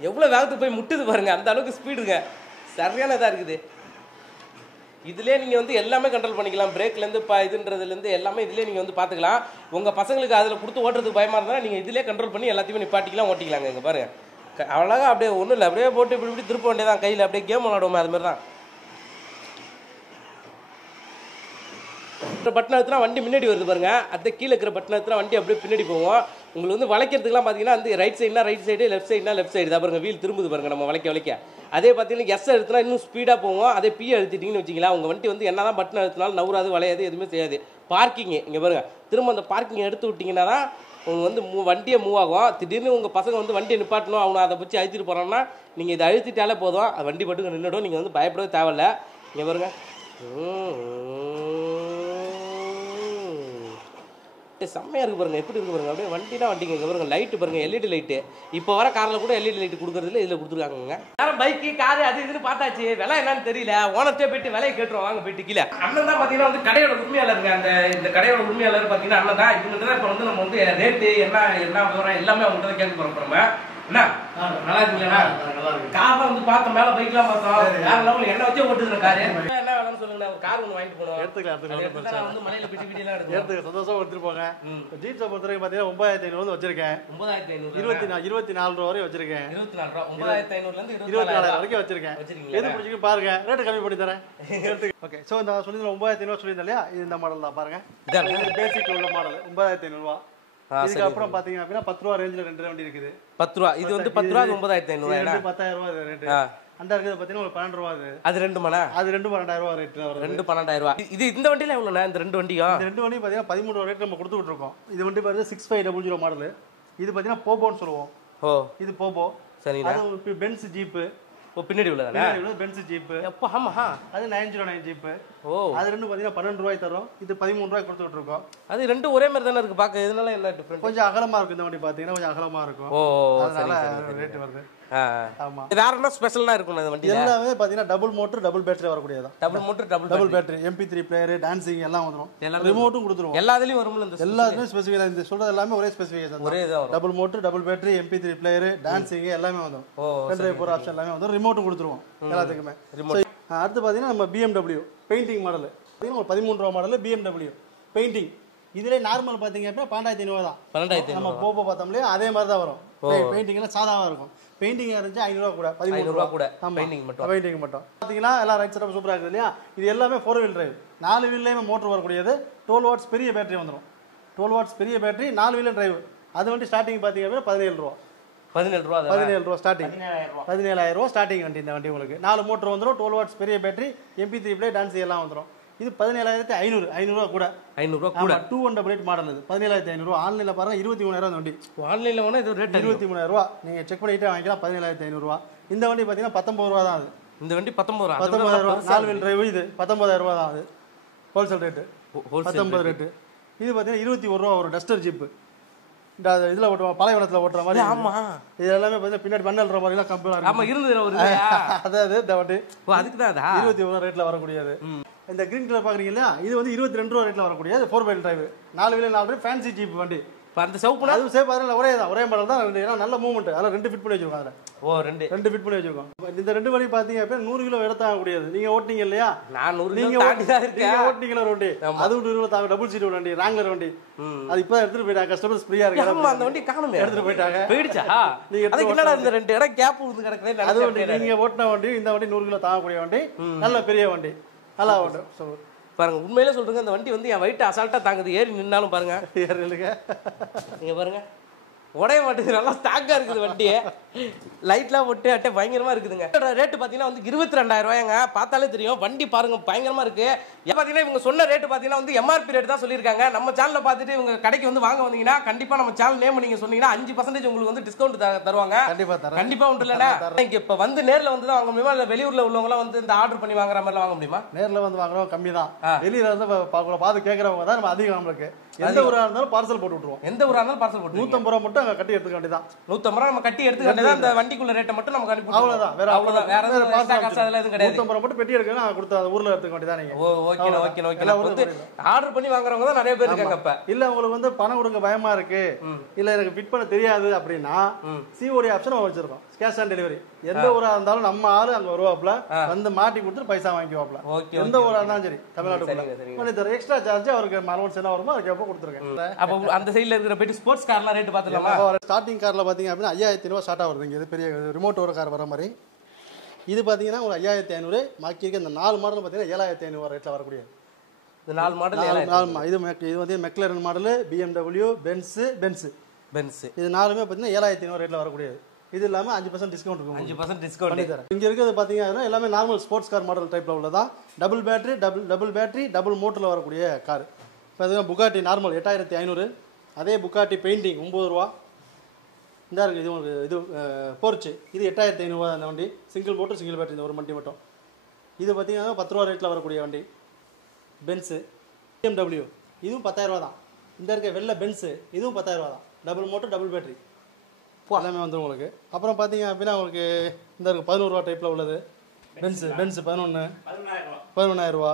எவ்வளோ வேகத்துக்கு போய் முட்டுது பாருங்க, அந்த அளவுக்கு ஸ்பீடுங்க, சரியான இதாக இருக்குது. இதுலேயே நீங்கள் வந்து எல்லாமே கண்ட்ரோல் பண்ணிக்கலாம். பிரேக்லேருந்து இதுன்றதுலேருந்து எல்லாமே இதுலேயே நீங்கள் வந்து பார்த்துக்கலாம். உங்கள் பசங்களுக்கு அதில் கொடுத்து ஓட்டுறதுக்கு பயமாக இருந்தால் நீங்கள் இதிலே கண்ட்ரோல் பண்ணி எல்லாத்தையுமே நிப்பாட்டிக்கலாம், ஓட்டிக்கலாங்க. இங்கே பாருங்கள், அவ்வளோதான். அப்படியே ஒன்றும் இல்லை, அப்படியே போட்டு இப்படி திருப்ப வேண்டியதான் கையில். அப்படியே கேம் விளாடுவோமே அது மாதிரி தான். பட்டன் எடுத்துனா வண்டி முன்னாடி வருது பாருங்க, அந்த கீழே இருக்கிற பட்டன் எடுத்துனா வண்டி அப்படியே பின்னாடி போவோம். உங்களுக்கு வந்து வளைக்கிறதுக்குலாம் பார்த்தீங்கன்னா வந்து ரைட் சைடுனா ரைட் சைடு, லெஃப்ட் சைடுனா லெஃப்ட் சைடு தான் பாருங்க. வீல் திரும்புது பாருங்க நம்ம வளைக்க. அதே பார்த்தீங்கன்னா எஸ் எடுத்துனா இன்னும் ஸ்பீடாக போவோம். அதே பி அழுத்திட்டீங்கன்னு வச்சிங்களா, உங்கள் வண்டி வந்து என்ன தான் பட்டன் எடுத்தினாலும் நவுறாது, வளையாது, எதுவுமே செய்யாது. பார்க்கிங் இங்கே பாருங்க, திரும்ப அந்த பார்க்கிங் எடுத்து விட்டிங்கன்னா தான் உங்களுக்கு வந்து வண்டியை மூவ் ஆகும். திடீர்னு உங்கள் பசங்க வந்து வண்டியை நிப்பாட்டணும், அவனை அதை வச்சு அழுத்திட்டு போகிறான்னா நீங்கள் இதை அழுத்திட்டாலே போதும், அது வண்டி பட்டுக்கு நின்றுடும். நீங்கள் வந்து பயப்படவே தேவையில்லை. இங்கே பாருங்க, செம்மையா இருக்கு பாருங்க, எப்படி இருக்கு பாருங்க. அப்படியே வண்டினா வண்டிங்க. இங்க பாருங்க, லைட் பாருங்க, எல்இடி லைட். இப்போ வர கார்ல கூட எல்இடி லைட் கொடுக்கறதுல இதுல கொடுத்துருக்காங்க. யாரும் பைக்கு காரு அது இதுன்னு பார்த்தாச்சு, விலை என்னன்னு தெரியல. ஓனர்ட்டே போயிட்டு விலையை கேட்டுருவோம், வாங்க போயிட்டு கீழே. அண்ணன் தான் பாத்தீங்கன்னா வந்து கடையோட உரிமையாளருங்க. இந்த கடையோட உரிமையாளர் பாத்தீங்கன்னா அண்ணன் தான். இவங்க தான் இப்போ வந்து நம்ம வந்து ரேட்டு என்ன விவரம் எல்லாமே அவங்க தான் கேட்க போறோம். என்ன நல்லா இருக்குங்களா? கார்ல வந்து பார்த்தோம், மேல பைக்லாம் பார்த்தோம், வேற லெவல். என்ன வச்சே ஓட்டுதுல காரு. என்ன வேணும்னு சொல்லுங்க, ஒரு கார் ஒன்று வாங்கிட்டு போனோம். எடுத்துக்கலாம் வந்து மலையில பிடி பிடிலாம் எடுத்து சந்தோஷமா எடுத்துட்டு போங்க. ஜீப்ஸை பொறுத்த வரைக்கும் பாத்தீங்கன்னா 9500 வச்சிருக்கேன். 9500 24 ரூபா வரை வச்சிருக்கேன். 24 ரூபா 9500ல இருந்து 24 வரைக்கும் வச்சிருக்கேன். எது பிடிச்சிருக்கு பாருங்க, ரேட் கம்மி பண்ணி தரேன். ஓகே, சோ இந்த சொல்லி 9500 சொல்லியிருந்தேன் இல்லையா, இது இந்த மாடல் தான் பாருங்க. பேசிக் உள்ள மாடல் 9500 ரூபா. இதுக்கு அப்புறம் பாத்தீங்க அப்படின்னா 10 ரூபா ரேஞ்சில ரெண்டு வண்டி இருக்குது. 10 ரூபா இது வந்து 10 ரூபா 9500 ரூபாய். 10000 ரூபாய் ரேட். அந்த இருக்குது பாத்தீங்கன்னா ஒரு 12 ரூபா. அது ரெண்டு மணா, அது 12,000 ரூபாய் ரேட் வரும். 12,000 ரூபாய். இது இந்த வண்டியில எவ்வளவுனா? இந்த ரெண்டு வண்டியும் பாத்தீங்கன்னா 13 ரூபா ரேட் நம்ம கொடுத்துட்டு இருக்கோம். இது வண்டி பாத்தீங்கன்னா 6500 மாடல். இது பாத்தீங்கன்னா போபோன்னு சொல்லுவோம். ஓ, இது போபோ. சரிங்களா? அது பென்ஸ் ஜீப். ஓ, பின்னாடி உள்ளதா? Benz jeep. அப்ப ஆமா, அது 909 ஜீப். ஓ, அது ரெண்டு பாத்தீங்கன்னா 12 ரூபாய் தரும். இது 13 ரூபாய் கொடுத்துட்டு இருக்கோம். அது ரெண்டு ஒரே மாதிரி தானே இருக்கு பாக்க, இதனால என்ன டிஃபரன்ஸ்? கொஞ்சம் அகலமா இருக்கு இந்த வண்டி பாத்தீங்கன்னா, கொஞ்சம் அகலமா இருக்கும். ஓ, அதனால ரேட் வருது. ஆமா, வேற என்ன ஸ்பெஷலா இருக்கும் இந்த வண்டி? எல்லாமே பாத்தீங்கன்னா டபுள் மோட்டர் டபுள் பேட்டரி வரக்கூடியதா. Double motor double battery, MP3 player, dancing எல்லாம் வந்துரும். ரிமோட்டும் கொடுத்துருவோம். எல்லாத்துலயும் வரும்ல இந்த எல்லாத்துலயும் ஸ்பெசிஃபிகா இந்த சொல்றது எல்லாமே ஒரே ஸ்பெசிஃபிகேஷன். ஒரே தான். Double motor double battery, MP3 player, dancing எல்லாமே வந்துரும். பென்ட்ரைவ் போற ஆப்ஷன் எல்லாமே வந்துரும். ரிமோட்டும் கொடுத்துருவோம் எல்லாத்துக்குமே. அடுத்து பாத்தீங்கன்னா நம்ம BMW பெயிண்டிங் மாடல். பாத்தீங்கன்னா 13 ரூபா மாடல் BMW பெயிண்டிங். இதுல நார்மல் பாத்தீங்க அப்படின்னா 12,500 தான். 12,500 நம்ம போபோ பார்த்தோம்லையே அதே மாதிரி தான் வரும். பெயிண்டிங்ல சாதாவா இருக்கும். பெயிண்டிங் இருந்துச்சு 500 ரூபா கூட, 13 ரூபா கூட. பெயிண்டிங் மட்டும் பாத்தீங்கன்னா எல்லாம் ரைட் செட்டப் சூப்பரா இருக்குது இல்லையா. இது எல்லாமே 4 வீல் டிரைவ். 4 வீல்லயுமே மோட்டர் வரக்கூடியது. 12 வாட்ஸ் பெரிய பேட்டரி வந்துடும். 12 வாட்ஸ் பெரிய பேட்டரி, 4 வீல் டிரைவ். அது வந்து ஸ்டார்டிங் பாத்தீங்க அப்படின்னா 17 ரூபா. 17 ரூபா ஸ்டார்டிங். 17,000 ரூபா ஸ்டார்டிங் வண்டி. இந்த வண்டி உங்களுக்கு 4 மோட்டர் வந்துடும். 12 வாட்ஸ் பெரிய பேட்டரி, MP3 பிளே, டான்ஸ் எல்லாம் வந்துடும். இது 17,500. 500 ரூபா கூட. 500 ரூபா கூட. 218 மாடல். இது 17,500 ரூபா. ஆன்லைன்ல பாருங்க 23,000 இந்த வண்டி. ஆன்லைன்ல வேணா இது ரேட் 23,000 ரூபா. நீங்க செக் பண்ணிட்டு வாங்கிக்கலாம். 17,500 ரூபா. இந்த வண்டி பாத்தீங்கன்னா 19 ரூபா தான். அது இந்த வண்டி 19 ரூபா. 19,000 ரூபா 4 வீல் டிரைவ். இது 19,000 ரூபா தான். அது ஹோல்சேல் ரேட். 19 ரேட். இது பாத்தீங்கன்னா 21 ரூபா ஒரு டஸ்டர் ஜீப். இந்த இதுல ஓட்டுவோம், பாலைவனத்துல ஓட்டுற மாதிரி. ஆமா, இது எல்லாமே பாத்தீங்கன்னா பின்னாடி பண்டல் மாதிரி எல்லாம் கம்பெனி. ஆமா, இருந்தது ஒரு அதாவது இந்த வண்டி. ஓ, அதுக்கு தான் 21 ரூபா ரேட்ல வரக்கூடியது. இந்த கிரீன் கலர் பாக்குறீங்க இல்லையா, இது வந்து 22 ரூபா ரேட்ல வரக்கூடிய 4 wheel drive. 4 wheel 4 drive fancy jeep வண்டி. அந்த சேவ் பண்ணா அது சேவ் பாருங்க, ஒரே தான், ஒரே மாடல் தான். நல்ல மூவ்மெண்ட். அதெல்லாம் ரெண்டு ஃபிட் பண்ணி வச்சிருக்காங்க. ஓ ரெண்டு ஃபிட் பண்ணி வச்சிருக்கோம். இந்த ரெண்டு வண்டி பாத்தீங்க அப்படின்னா 100 கிலோ எடை தாங்க கூடியது. நீங்க ஓட்டிங்க இல்லையா? நான் 100 கிலோ தாண்டி தான் இருக்கேன். நீங்க ஓட்டிங்களா வண்டி? அது 100 கிலோ தாங்க, டபுள் சீட் வண்டி, ராங்லர் வண்டி. அது இப்ப எடுத்துட்டு போயிட்டாங்க, கஸ்டமர்ஸ் ஃப்ரீயா இருக்காங்க. ஆமா அந்த வண்டி காணுமே, எடுத்துட்டு போயிட்டாங்க. போயிடுச்சா? அதுக்கு என்னடா இந்த ரெண்டு இடம் கேப் விழுந்து கிடக்குது. அது வண்டி நீங்க ஓட்டின வண்டி, இந்த வண்டி 100 கிலோ தாங்கக்கூடிய வண்டி, நல்ல பெரிய வண்டி, நல்லா ஓடும். பாருங்க உண்மையிலே சொல்றேங்க, இந்த வண்டி வந்து என் வயிற்று அசால்ட்டா தாங்குது. ஏறி நின்னாலும் பாருங்க, ஏறி இல்லைங்க நீங்க பாருங்க உடைய மாட்டேங்குது, நல்லா ஸ்டாக்கா இருக்குது வண்டியே. லைட்லாம் போட்டு அட்டை பயங்கரமா இருக்குதுங்க. ரேட்டு பாத்தீங்கன்னா வந்து 22,000 ரூபாய்ங்க. பார்த்தாலே தெரியும் வண்டி பாருங்க பயங்கரமா இருக்கு. பாத்தீங்கன்னா இவங்க சொன்ன ரேட்டு பாத்தீங்கன்னா வந்து எம்ஆர்பி ரேட் தான் சொல்லியிருக்காங்க. நம்ம சேனல்ல பார்த்துட்டு இவங்க கடைக்கு வந்து வாங்க வந்தீங்கன்னா கண்டிப்பா நம்ம சேனல் நேம் நீங்க சொன்னீங்கன்னா 5% உங்களுக்கு வந்து டிஸ்கவுண்ட் தருவாங்க. கண்டிப்பா உண்டு இல்லைன்னா இங்க இப்ப வந்து நேர்ல வந்து தான் வாங்க முடியுமா, இல்ல வெளியூர்ல உள்ளவங்க வந்து இந்த ஆர்டர் பண்ணி வாங்குற மாதிரி வாங்க முடியுமா? நேர்ல வந்து வாங்குறவங்க கம்மி தான், வெளியில வந்து பார்த்து கேட்கறவங்க தான் நம்ம அதிகம். நம்மளுக்கு எந்த ஊரா இருந்தாலும் பார்சல் போட்டு விட்டுருவோம். எந்த ஊரா இருந்தாலும் பார்சல் போட்டு 150 ரூபா மட்டும் அங்க கட்டி எடுத்துக்க வேண்டியதான். 150 ரூபா நம்ம கட்டி எடுத்துக்க வேண்டியதான். அந்த வண்டிக்குள்ள ரேட்டை மட்டும் நமக்கு அனுப்பி அவ்வளவுதான். வேற எக்ஸ்ட்ரா காசு அதெல்லாம் எதுவும் கிடையாது. 150 ரூபா மட்டும் பெட்டி எடுக்கணும், அங்க கொடுத்து அந்த ஊர்ல எடுத்துக்க வேண்டியதான். நீங்க ஓகே ஆர்டர் பண்ணி வாங்குறவங்க தான் நிறைய பேர் இருக்காங்க. அப்ப இல்ல உங்களுக்கு வந்து பணம் கொடுக்க பயமா இருக்கு, இல்ல எனக்கு ஃபிட் பண்ண தெரியாது அப்படின்னா சிஓடி ஆப்ஷன் வச்சிருக்கோம். Cash on delivery. எந்த ஊரா இருந்தாலும் நம்ம ஆளு அங்க வருவாப்ல, வந்து மாட்டி கொடுத்து பைசா வாங்கிக்குவாப்ல. எந்த ஊரா இருந்தாலும் சரி தமிழ்நாட்டுக்குள்ள எக்ஸ்ட்ரா சார்ஜ் அவருக்கு அலோன்ஸ் என்ன வருமோ அதுக்கு எப்போ கொடுத்துருக்கேன். அப்ப அந்த சைடுல இருக்கிற போயிட்டு ஸ்போர்ட்ஸ் கார்லாம் ரேட் பாத்துலாமா? ஸ்டார்டிங் கார்ல பாத்தீங்க அப்படின்னா 5,500 ரூபாய் ஸ்டார்ட் ஆகுது. இது பெரிய ரிமோட் ஒரு கார் வர மாதிரி. இது பாத்தீங்கன்னா ஒரு 5,500. பாக்கி இருக்க இந்த 4 மாடல் பாத்தீங்கன்னா 7,500 ரேட்ல வரக்கூடிய இந்த 4 மாடல். இது வந்து மெக்லரன் மாடல், BMW, பென்ஸ். இது 4மே பாத்தீங்கன்னா 7,500 ரேட்ல வரக்கூடியது. இது இல்லாம 5% டிஸ்கவுண்ட் இருக்கும். 5% டிஸ்கவுண்ட் பண்ணி தரேன். இங்க இருக்கிறது பாத்தீங்கன்னா எல்லாமே நார்மல் ஸ்போர்ட்ஸ் கார் மாடல் டைப்ல உள்ளதா. டபுள் பேட்டரி டபுள் மோட்டர்ல வரக்கூடிய கார். இப்போ புகாட்டி நார்மல் 8,500. அதே புகாட்டி பெயிண்டிங் 9 ரூபா. இந்த இருக்கு இது உங்களுக்கு இது போர்ச்சு, இது 8,500 ரூபா. அந்த வண்டி சிங்கிள் மோட்டர் சிங்கிள் பேட்டரி, இந்த ஒரு வண்டி மட்டும். இது பார்த்தீங்கன்னா 10 ரூபா ரேட்டில் வரக்கூடிய வண்டி. பென்ஸு BMW இதுவும் 10,000 ரூபா தான். இந்த இருக்க வெள்ளை பென்ஸு இதுவும் 10,000 ரூபா தான். டபுள் மோட்டர் டபுள் பேட்டரி எல்லாமே வந்துடும் உங்களுக்கு. அப்புறம் பார்த்தீங்க அப்படின்னா உங்களுக்கு இந்த இருக்கு 11 ரூபா டைப்பில் உள்ளது பென்ஸு 11,000 ரூபா.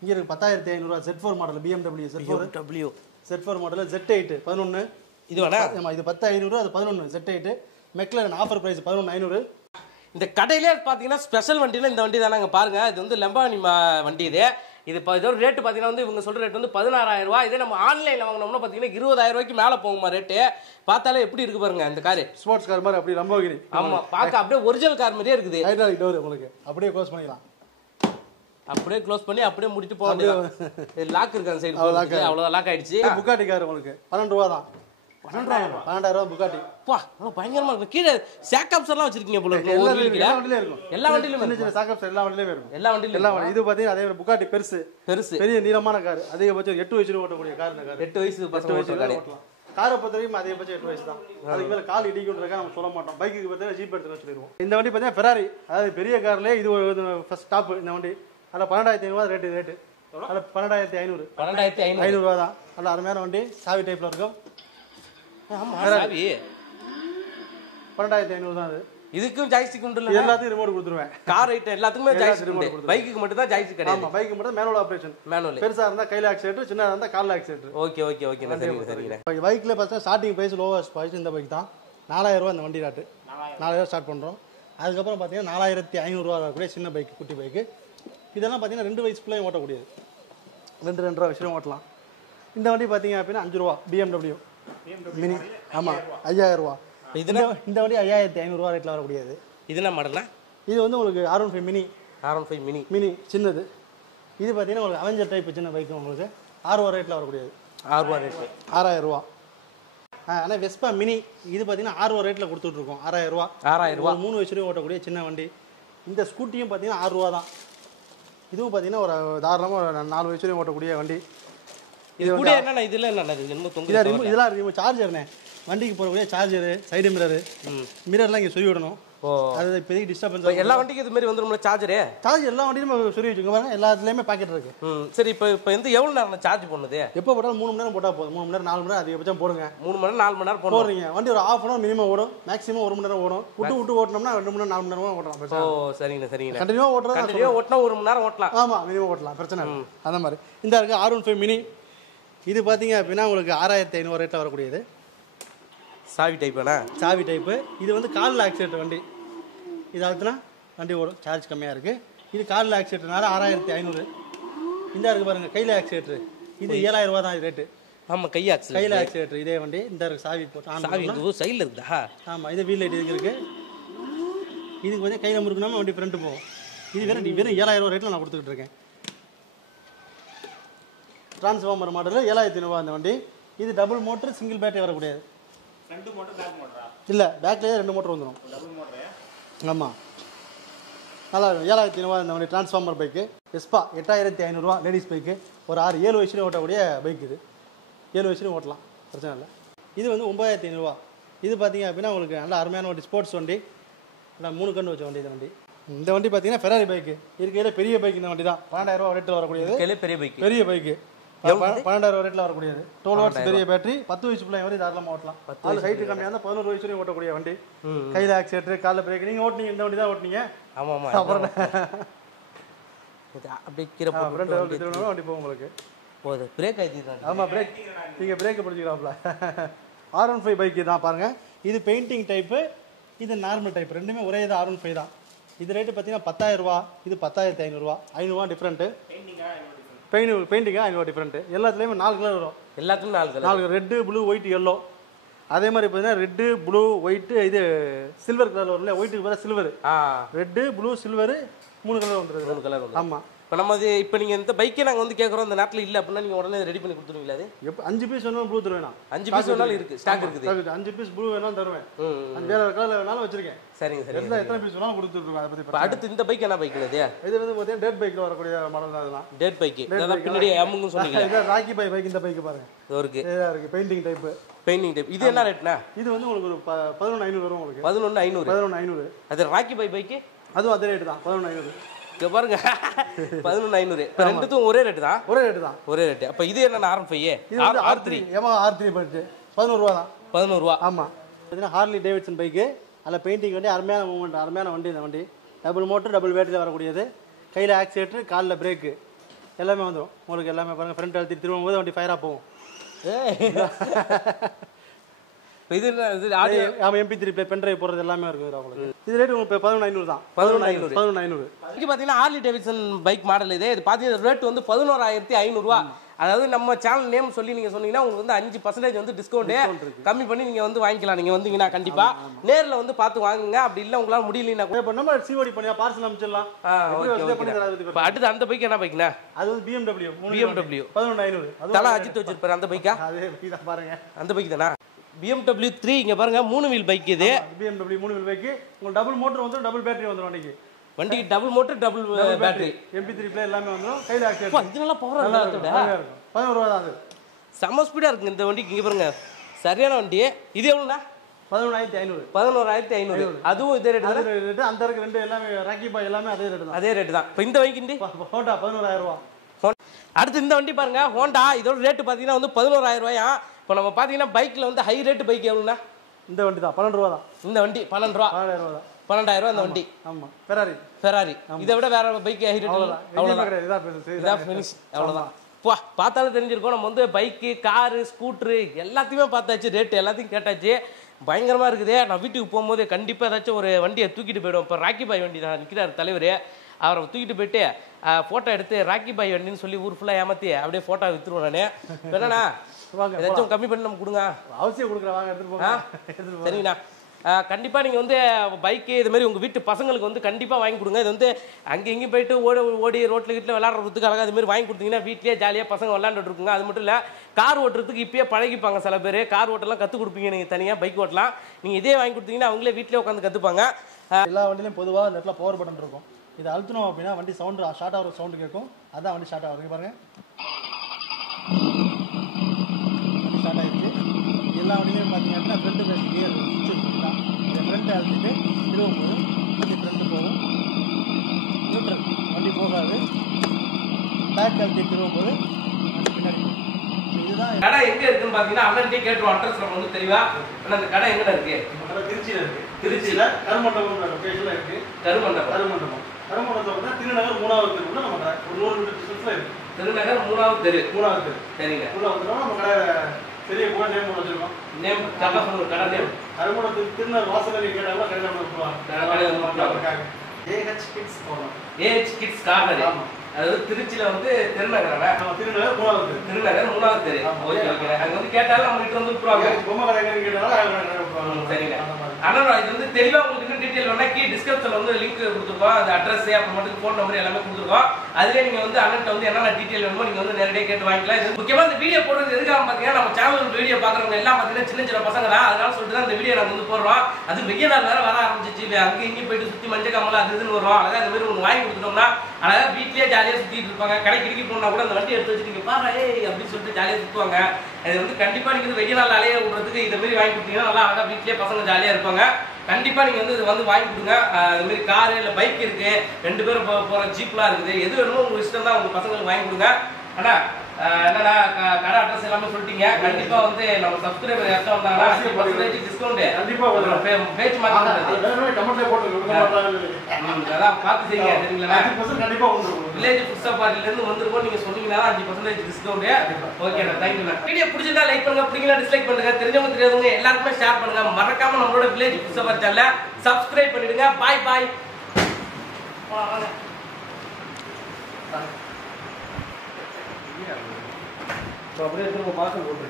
இங்கே இருக்கு 10,500 Z4 model BMW Z4 model Z8 11. இது வேணா ஆமாம், இது 10,500, அது 11 Z8. McLaren offer price 11,500. இந்த கடையிலே பார்த்தீங்கன்னா ஸ்பெஷல் வண்டியில் இந்த வண்டி தானே பாருங்க. இது வந்து லெம்பானி வண்டி. இது இப்போ இதோட ரேட்டு பார்த்தீங்கன்னா வந்து இவங்க சொல்கிற ரேட் வந்து 16,000 ரூபா. இதே நம்ம ஆன்லைனில் வாங்கினோம்னா பார்த்தீங்கன்னா 20,000 ரூபாய்க்கு மேலே போகுமா ரேட்டு. பார்த்தாலே எப்படி இருக்கு பாருங்க இந்த காரு. ஸ்போர்ட்ஸ் கார் மாதிரி அப்படி லம்போகினி. ஆமாம், பார்க்க அப்படியே ஒரிஜினல் கார் மாதிரியே இருக்குது. ஹைட்ராலிக் டோர் உங்களுக்கு அப்படியே க்ளோஸ் பண்ணிக்கலாம். அப்படியே க்ளோஸ் பண்ணி அப்படியே முடிட்டு போக வேண்டியது. லாக் இருக்கு அந்த சைடு, அவ்வளோதான் லாக் ஆயிடுச்சு. புகாட்டி கார் உங்களுக்கு 12 ரூபா தான். 12,000 ரூபா புகாட்டி. வா பயங்கரமா இருக்கு. கீழே சாக்கப்ஸ் எல்லாம் வச்சிருக்கீங்க போல இருக்கு. எல்லா வண்டியிலும் இருக்கும். எல்லா வண்டியிலும் சின்ன சாக்கப்ஸ் எல்லா வண்டியிலும் இருக்கும். எல்லா வண்டியிலும் இது பாத்தீங்கன்னா அதே புகாட்டி பெருசு பெரிய நீளமான கார். அதிகபட்சம் 8 வயசுல ஓட்டக்கூடிய கார். இந்த கார் 8 வயசு ஓட்டலாம். காரை பொறுத்த வரைக்கும் அதிகபட்சம் 8 வயசு தான். அதுக்கு மேல கால் இடிக்கின்றதுக்காக நம்ம சொல்ல மாட்டோம். பைக்கு பார்த்தீங்கன்னா ஜீப் எடுத்து சொல்லிடுவோம். இந்த வண்டி பார்த்தீங்கன்னா ஃபெராரி, அதாவது பெரிய கார்ல இது ஃபர்ஸ்ட் டாப். இந்த வண்டி அதில் 12,500 ரேட்டு. அதில் 12,500 ரூபா தான். நல்ல அருமையான வண்டி. சாவி டைப்ல இருக்கும். ஆமா சாவி 12,500 தான். அது இதுக்கும் ஜாய்ஸ்டிக் உண்டு இல்ல? எல்லாத்துக்கும் ரிமோட் கொடுத்துருவேன். கார் ஐட்டம் எல்லாத்துக்குமே ஜாய்ஸ்டிக் உண்டு. பைக்குக்கு மட்டும் தான் ஜாய்ஸ்டிக் கிடையாது. ஆமா, பைக்கு மட்டும் மேனுவல் ஆபரேஷன். பெருசா இருந்தா கையில ஆக்சிலேட்டர், சின்னதா இருந்தா கால்ல ஆக்சிலேட்டர். ஓகே சரிங்க. பைக்ல பார்த்தா ஸ்டார்டிங் பிரைஸ் லோவஸ்ட் பிரைஸ் இந்த பைக் தான். 4,000 ரூபா இந்த வண்டி ரேட்டு. 4,000 ஸ்டார்ட் பண்றோம். அதுக்கப்புறம் பார்த்தீங்கன்னா 4,500 ரூபா வரக்கூடிய சின்ன பைக், குட்டி பைக்கு. இதெல்லாம் பார்த்தீங்கன்னா 2 வயசு பிள்ளைங்க ஓட்டக்கூடியது. 2.5 வயசுலையும் ஓட்டலாம். இந்த வண்டி பார்த்தீங்க அப்படின்னா 5 ரூபா BMW மினி. ஆமாம், 5,000 ரூபா. இந்த வண்டி 5,500 ரூபா ரேட்டில் வரக்கூடியது. இது என்ன மாடல்னா? இது வந்து உங்களுக்கு R15 மினி சின்னது. இது பார்த்தீங்கன்னா உங்களுக்கு அவெஞ்சர் டைப் சின்ன பைக். உங்களுக்கு 6 ரூபா ரேட்டில் வரக்கூடியது. 6,000 ரூபா. ஆனால் வெஸ்பா மினி இது பார்த்தீங்கன்னா 6 ரூபா ரேட்டில் கொடுத்துட்ருக்கோம். 6,000 ரூபா. 3 வயசுலையும் ஓட்டக்கூடிய சின்ன வண்டி. இந்த ஸ்கூட்டியும் பார்த்தீங்கன்னா 6 ரூபா தான். இதுவும் பார்த்தீங்கன்னா ஒரு தாராளமாக ஒரு 4 வயசுலையும் ஓட்டக்கூடிய வண்டி. இது கூட என்னன்னா இதெல்லாம் சார்ஜர்னே, வண்டிக்கு போகக்கூடிய சார்ஜரு, சைடு மிரர்லாம் இங்கே சொல்லி விடணும். அது இப்போதைக்கு டிஸ்டர்பன்ஸ். எல்லா வண்டிக்கும் இது மாதிரி வந்துடும் சார்ஜரு. சார்ஜ் எல்லா வண்டியும் சொல்லி வச்சுக்கோங்க பாருங்க. எல்லாத்துலேயுமே பாக்கெட் இருக்கு. சரி, இப்போ வந்து எவ்வளோ நேரம் சார்ஜ் பண்ணுது? எப்போ போட்டாலும் 3 மணி நேரம் போட்டால் போதும். 3 மணி நேரம் 4 மணி நேரம் அதிகபட்சம் போடுங்க. 3 மணி நேரம் 4 மணி நேரம் போடுறீங்க. வண்டி ஒரு ½ மணி மினிமம் ஓடும். மேக்ஸிமம் 1 மணி நேரம் ஓடும். விட்டு ஓட்டணும்னா 2 மணி நேரம் 4 மணி நேரம் ஓட்டலாம். ஓ சரிங்க. கண்டினியூவா ஓட்டினா 1 மணி நேரம் ஓட்டலாம். ஆமா, மினிமம் ஓட்டலாம், பிரச்சனை இல்லை. அந்த மாதிரி இந்த இருக்கு R15 மினி. இது பார்த்தீங்க அப்படின்னா உங்களுக்கு 6,500 ரேட்டில் வரக்கூடியது. சாவி டைப்பாண்ணா? சாவி டைப்பு. இது வந்து காலில் ஆக்சிலேட்டர் வண்டி. இது அழுத்தினா வண்டி ஓடும், சார்ஜ் கம்மியாக இருக்குது. இது காலில் ஆக்சிலேட்டர்னால 6500. இந்த இருக்குது பாருங்கள் கையில் ஆக்சிலேட்டர். இது 7000 ரூபா தான் ரேட்டு. ஆமாம், கையில் ஆக்சிலேட்டர் இதே வண்டி. இந்த சாவி போட்டு சாவி சைடில் இருக்குதா? ஆமாம், இது வீல் லைட் இதுக்கு இருக்குது. இதுக்கு வந்து கையில் முறுக்கணுமா வண்டி ஃப்ரண்ட்டு போகும். இது வெறும் 7000 ரூபா ரேட்டில் நான் கொடுத்துக்கிட்டு இருக்கேன். டிரான்ஸ்ஃபார்மர் மாடல் 7500 அந்த வண்டி. இது டபுள் மோட்டர், சிங்கிள் பேட்டரி வரக்கூடியது. 2 மோட்டர் பேக் மோட்டரா? இல்லை, பேக்லேயே 2 மோட்டர் வந்துடும். Double motor. ஆமாம், நல்லா இருக்கும். 7500 இந்த வண்டி டிரான்ஸ்ஃபார்மர் பைக்கு. எஸ்பா 8500 ரூபா லேடிஸ் பைக்கு. ஒரு 7 வயசுலேயும் ஓட்டக்கூடிய பைக் இது. 7 வயசுலையும் ஓட்டலாம், பிரச்சனை இல்லை. இது வந்து 9500 ரூபா. இது பார்த்தீங்க அப்படின்னா உங்களுக்கு நல்ல அருமையான வண்டி, ஸ்போர்ட்ஸ் வண்டி. நல்லா 3 கன்று வச்ச வண்டி இந்த வண்டி. இந்த வண்டி பார்த்தீங்கன்னா ஃபெராரி பைக்கு. இருக்கையில் பெரிய பைக் இந்த வண்டி தான். 12000 ரூபா ரேட்டில் வரக்கூடியது. பெரிய பைக்கு 12000 ரூபா ரேட்டில் வரக்கூடியது. 12 வாட்ஸ் பெரிய பேட்டரி. 10 வயசு பிள்ளை வரை தாராளமாக ஓட்டலாம். அது ஹைட்டு கம்மியாக இருந்தால் 11 வயசு வரையும் ஓட்டக்கூடிய வண்டி. கையில் ஆக்சிலேட்டர், காலில் பிரேக். நீங்கள் ஓட்டினீங்க, இந்த வண்டி தான் ஓட்டினீங்க. ஆமாம், அப்புறம் அப்படியே வண்டி போகும் உங்களுக்கு. போகுது, பிரேக் ஆகிடுது. ஆமாம், பிரேக். நீங்கள் பிரேக்கை பிடிச்சிக்கலாம்ல. R15 பைக்கு தான் பாருங்கள். இது பெயிண்டிங் டைப்பு, இது நார்மல் டைப். ரெண்டுமே ஒரே இது R15 தான். இது ரேட்டு பார்த்தீங்கன்னா 10000 ரூபா. இது 10500 ரூபா. 500 ரூபா டிஃப்ரெண்ட்டு. பெயிண்டிங்காக 500 ரூபா டிஃப்ரெண்ட்டு. எல்லாத்துலேயுமே 4 கலர் வரும். எல்லாத்துலேயும் 4 colour. Red, blue, white, yellow. அதே மாதிரி பார்த்தீங்கன்னா ரெட்டு, ப்ளூ, ஒயிட்டு, இது சில்வர் கலர் வரும் இல்லையா? ஒயிட்டுக்கு பதிலாக silver. Red, blue, silver 3 colour வந்துடுது. 3 கலர் வந்து. ஆமாம். இப்போ நம்ம இப்போ நீங்கள் இந்த பைக்கே நாங்கள் வந்து கேட்குறோம், இந்த நாட்டில் இல்லை அப்படின்னா நீங்கள் உடனே ரெடி பண்ணி கொடுத்துருவீங்களா? அது எப்போ 5 பீஸ் வேணாலும் ப்ளூ தருவேன். 5 பீஸ் வேணாலும் இருக்குது, ஸ்டாக் இருக்குது. 5 பீஸ் ப்ளூ வேணாலும் தருவேன். வேறு கலரில் வேணாலும் வச்சிருக்கேன். சரிங்க சார். எத்தனை பீஸ் வேணாலும் கொடுத்துருக்கோம். அதை பற்றி அடுத்து இந்த பைக் என்ன பைக் இது? இது வந்து பார்த்தீங்கன்னா டேட் பைக்கில் வரக்கூடிய மாடல் தான். அதெல்லாம் டேட் பைக்கு. இதான் பின்னாடி அம்முங்க சொன்னீங்க. இதான் ராக்கி பைக். இந்த பைக்கு பாருங்க, இது இருக்குது. Painting type. இது என்ன ரேட்னா? இது வந்து உங்களுக்கு ஒரு 11500 வரும். உங்களுக்கு 11500. அது ராக்கி பைக்கு அதுவும் அதே ரேட்டு தான், 11500. இங்க பாருங்க, 11500. இப்போ ரெண்டுத்துக்கும் ஒரே ரேட்டு தான். ஒரே ரேட்டு. அப்போ இது என்ன? R15. இது R3. Yamaha R3 பைக்கு 11 ரூபா தான். 11 ரூபா. ஆமாம். பார்த்தீங்கன்னா ஹார்லி டேவிட்சன் பைக்கு. அதில் பெயிண்டிங் வண்டி, அருமையான மூவ்மெண்ட், அருமையான வண்டி. இந்த வண்டி டபுள் மோட்டர், டபுள் பேட்டரியில் வரக்கூடியது. கையில் ஆக்சிலேட்டர், காலில் பிரேக்கு எல்லாமே வந்துடும் உங்களுக்கு. எல்லாமே பாருங்கள், ஃப்ரண்ட் அழுத்தி திரும்பும் போது வண்டி ஃபயராக போகும். இது ஆமாம், MP3 பிளே, பென் டிரைவ் போடுறது எல்லாமே இருக்குது உங்களுக்கு. இது ரேட்டு உங்களுக்கு 11500 தான். 11500. இது பார்த்தீங்கன்னா ஹார்லி டேவிட்சன் பைக் மாடல். இது பார்த்தீங்கன்னா ரேட் வந்து 11500 ரூபா. அதாவது நம்ம சேனல் நேம் சொல்லி நீங்கள் சொன்னீங்கன்னா உங்களுக்கு வந்து 5% வந்து டிஸ்கவுண்ட் கம்மி பண்ணி நீங்கள் வந்து வாங்கிக்கலாம். நீங்கள் வந்தீங்கன்னா கண்டிப்பாக நேரில் வந்து பார்த்து வாங்குங்க. அப்படி இல்லை உங்களால் முடியலன்னா கூட நம்ம COD பண்ணியா பார்சல் அனுப்பிச்சிடலாம். அடுத்து அந்த பைக் என்ன பைக்னா? அது வந்து BMW 11500. தலா அஜித் வச்சிருப்பாரு அந்த பைக்கா? பாருங்க, அந்த பைக் தானா? BMW 3. இங்க பாருங்க, 3 வீல் பைக் இது. BMW 3 wheel bike. உங்களுக்கு டபுள் மோட்டர் வந்துடும், டபுள் பேட்டரி வந்துடும். வண்டிக்கு double motor, double battery, MP3 play எல்லாமே வந்துடும். கையில் ஆக்சிலேட்டர். இது நல்லா பவரா இருக்கு. 11 ரூபா தான். அது செம ஸ்பீடா இருக்கு இந்த வண்டிக்கு. இங்க பாருங்க, சரியான வண்டி. இது எவ்வளவுனா? 11500. 11500. அதுவும் இதே ரேட் தான். அந்த இருக்கு ரெண்டு எல்லாமே ராக்கி பாய் எல்லாமே அதே ரேட் தான். அதே ரேட் தான். இப்போ இந்த வண்டி ஹோண்டா 11000 ரூபா. அடுத்து இந்த வண்டி பாருங்க, ஹோண்டா. இதோட ரேட் பார்த்தீங்கன்னா வந்து 11000 ரூபாயா. இப்போ நம்ம பார்த்தீங்கன்னா பைக்கில் வந்து ஹை ரேட் பைக் எவ்வளோண்ணா? இந்த வண்டி தான் 12 ரூபா தான். இந்த வண்டி 12 ரூபா. 12000 ரூபா இந்த வண்டி. ஆமாம், ஃபெராரி. இதை விட வேற பைக் ஹை ரேட் அவ்வளோதான். பார்த்தாலும் தெரிஞ்சிருக்கோம். நம்ம வந்து பைக்கு, காரு, ஸ்கூட்ரு எல்லாத்தையுமே பார்த்தாச்சு. ரேட்டு எல்லாத்தையும் கேட்டாச்சு. பயங்கரமாக இருக்குது. நான் வீட்டுக்கு போகும்போது கண்டிப்பாக ஏதாச்சும் ஒரு வண்டியை தூக்கிட்டு போயிடுவோம். இப்போ ராக்கி பாய் வண்டி தான் நிற்கிறார் தலைவர். அவரை தூக்கிட்டு போயிட்டு ஃபோட்டோ எடுத்து ராக்கி பாய் வண்டின்னு சொல்லி ஊர் ஃபுல்லாக ஏமாற்றி அப்படியே ஃபோட்டோ விற்றுருவோம். நான் என்னண்ணா ஏதாச்சும் கம்மி பண்ணி நம்ம கொடுங்க. அவசியம் கொடுக்குறேன், வாங்க எடுத்துகிட்டு போங்க. சரிங்கண்ணா. கண்டிப்பாக நீங்கள் வந்து பைக்கு இது மாதிரி உங்கள் வீட்டு பசங்களுக்கு வந்து கண்டிப்பாக வாங்கி கொடுங்க. இது வந்து அங்கே இங்கேயும் போயிட்டு ஓடி ரோட்டில் வீட்டில் விளாட்றதுக்கு அழகாக அதுமாரி வாங்கி கொடுத்தீங்கன்னா வீட்லேயே ஜாலியாக பசங்க விளாண்டுட்டு இருக்குங்க. அது மட்டும் இல்லை, கார் ஓட்டுறதுக்கு இப்போயே பழகிப்பாங்க சில பேர். கார் ஓட்டலாம் கற்றுக் கொடுப்பீங்க நீங்கள் தனியாக. பைக் ஓட்டலாம் நீங்கள் இதே வாங்கி கொடுத்தீங்கன்னா அவங்களே வீட்டிலே உட்காந்து கற்றுப்பாங்க. எல்லா வண்டியிலையும் பொதுவாக இந்த இடத்துல பவர் பட்டன் இருக்கும். இது அழுத்தணும் அப்படின்னா வண்டி சவுண்டு ஷார்ட் ஆகிற சவுண்டு கேட்கும். அதான் வண்டி ஸ்டார்ட் ஆகுது. பாருங்கள், ஸ்டார்ட் ஆகிடுச்சு. எல்லா வண்டியிலையும் பார்த்தீங்க அப்படின்னா ஃப்ரண்ட் பேஸ் கியர் சுவிட்ச் தான். இந்த ஃப்ரண்ட் அழுத்திட்டு திருவும் போது வண்டி ஃப்ரண்ட்டு போகும். நியூட்ரல் வண்டி போகாது. பேக் அழுத்தி திருவும் போது வண்டி பின்னாடி போகும். இதுதான் கடை எங்கே இருக்குன்னு பார்த்தீங்கன்னா அண்ணன்ட்டே கேட்டுருவோம். அட்ரஸ் நம்ம வந்து தெளிவா. ஆனால் அந்த கடை எங்கே இருக்கு? திருச்சியில் இருக்குது. திருச்சியில் கருமண்டபம் லொக்கேஷனில் இருக்குது. கருமண்டபம் திருநகர் 3வது தெருவுல நம்ம கடை ஒரு 100 மீட்டர் டிஸ்டன்ஸ்ல இருக்கு. திருநகர் 3வது தெரு. சரிங்க. உள்ள வந்துடும். நம்ம கடை பெரிய கூட நேம் வச்சிருக்கோம். நேம் கரெக்டா சொல்லுங்க. கடை நேம் அருமுகத்துக்கு திருநர் வாசல்ல கேட்டாங்க கடையில போடுவாங்க. AH kids corner. AH kids corner. அதாவது திருச்சியில வந்து திருநகரா? திருநகர் மூணாவது தெரு. Okay okay. அங்க வந்து கேட்டாலும் நம்ம கிட்ட வந்து விட்டுருவாங்க. பொம்மை கடை எங்கன்னு கேட்டாலும் சரிங்க. ஆனா இது வந்து தெளிவா உங்களுக்கு இன்னும் டீடைல் வேணா கீழே டிஸ்கிரிப்ஷன்ல வந்து லிங்க் கொடுத்துருக்கோம். அந்த அட்ரஸ் அப்புறம் மட்டும் ஃபோன் நம்பர் எல்லாமே கொடுத்துருக்கோம். அதுல நீங்க வந்து அண்ணன்ட்ட வந்து என்னென்ன டீடைல் வேணுமோ நீங்க வந்து நேரடியாக கேட்டு வாங்கிக்கலாம். இது முக்கியமா இந்த வீடியோ போடுறது எதுக்காக பாத்தீங்கன்னா நம்ம சேனல் வீடியோ பாக்குறவங்க எல்லாம் பாத்தீங்கன்னா சின்ன சின்ன பசங்க தான். அதனால சொல்லிட்டு தான் இந்த வீடியோ நாங்க வந்து போடுறோம். அது வெய்ய நாள் வேற வர ஆரம்பிச்சிச்சு. அங்க இங்கேயும் போயிட்டு சுத்தி மஞ்சள் காமலா அது இதுன்னு வரும். அழகா இந்த மாதிரி ஒன்று வாங்கி கொடுத்துட்டோம்னா அழகா வீட்லயே ஜாலியா சுத்திட்டு இருப்பாங்க. கடைக்கு போனா கூட அந்த வண்டி எடுத்து வச்சுட்டு நீங்க பாரு ஏய் அப்படின்னு சொல்லிட்டு ஜாலியா சுத்துவாங்க. அது வந்து கண்டிப்பா நீங்க வெய்ய நாள் அலைய விடுறதுக்கு இந்த மாதிரி வாங்கி கொடுத்தீங்கன்னா நல்லா அழகா வீட்லயே பசங்க ஜாலியா இருப்பாங்க. கண்டிப்பா நீங்க வந்து இது வந்து வாங்கி கொடுங்க. அது மாதிரி காரு இல்ல பைக் இருக்கு, 2 பேரும் போற ஜீப்லாம் இருக்குது. எது வேணுமோ உங்க இஷ்டம் தான். உங்க பசங்களுக்கு வாங்கி கொடுங்க. ஆனா என்னடா கடை அட்ரஸ் எல்லாமே சொல்லிட்டீங்க. கண்டிப்பா வந்து நம்ம சப்ஸ்கிரைபர் யார்ட்ட வந்தாங்கன்னா 10% டிஸ்கவுண்ட் கண்டிப்பா பேச்சு மாத்தி கமெண்ட்ல போட்டு கொடுக்க மாட்டாங்க. அதான் பார்த்து செய்யுங்க. சரிங்களா? 5% கண்டிப்பா வந்துரும். வில்லேஜ் ஃபுட் சஃபாரில இருந்து வந்திருக்கோம். நீங்க சொன்னீங்கன்னா 5% டிஸ்கவுண்ட். ஓகேடா, தேங்க் யூ. வீடியோ பிடிச்சிருந்தா லைக் பண்ணுங்க, பிடிக்கல டிஸ்லைக் பண்ணுங்க. தெரிஞ்சவங்க தெரியாதவங்க எல்லாருக்குமே ஷேர் பண்ணுங்க. மறக்காம நம்மளோட வில்லேஜ் ஃபுட் சஃபாரி சேனலை சப்ஸ்கிரைப் பண்ணிடுங்க. பாய் பாய். அப்படியே பார்க்க போட்டு